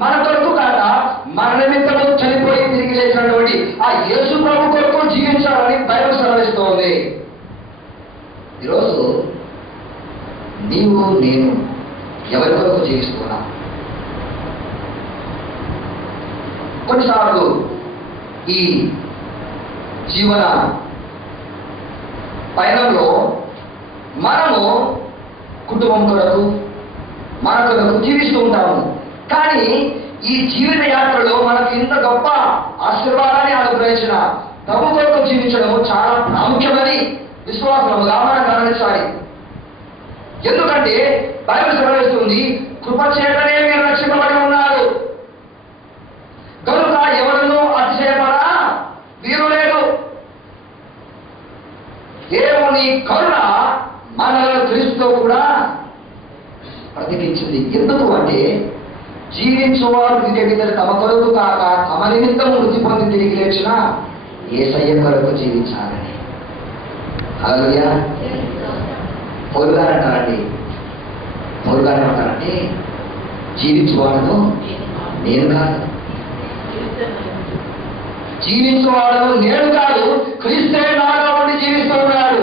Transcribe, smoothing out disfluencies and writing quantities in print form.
మన కొరకు కాక మన నిమిత్తము చనిపోయి తిరిగి లేచినటువంటి ఆ యేసు ప్రభు కొరకు జీవించాలని బైబిల్ సెలవిస్తోంది. ఈరోజు నీవు నేను ఎవరి కొరకు జీవిస్తున్నా? కొన్నిసార్లు ఈ జీవన పయనంలో మనము కుటుంబం కొరకు మన కొరకు జీవిస్తూ ఉంటాము. కానీ ఈ జీవిత యాత్రలో మనకు ఇంత గొప్ప ఆశీర్వాదాన్ని అనుగ్రహించిన ప్రభు కొరకు జీవించడం చాలా ప్రాముఖ్యమని విశ్వాసముగా మనం గమనించాలి. ఎందుకంటే బైబిల్ సెలవిస్తుంది, కృపచేతనే మీరు రక్షింపబడి ఉన్నారు కనుక ఎవరినో అతిశయపడా వీరు లేదు. దేవుని కరుణ మనలో క్రీస్తుతో కూడా ప్రతికించింది. ఎందుకు అంటే జీవించువారు విధంగా తమ కొరకు కాక తమ నిమిత్తం మృతి పొంది తిరిగి లేచిన యేసయ్య కొరకు జీవించాలని. హల్లెలూయా. పౌలు గారు అంటారండి, పౌలు గారు ఏమంటారంటే జీవించువాడను నేను కాదు, జీవించువాడను నేను కాదు, క్రీస్తే నాలో ఉండి జీవిస్తూ ఉన్నాడు.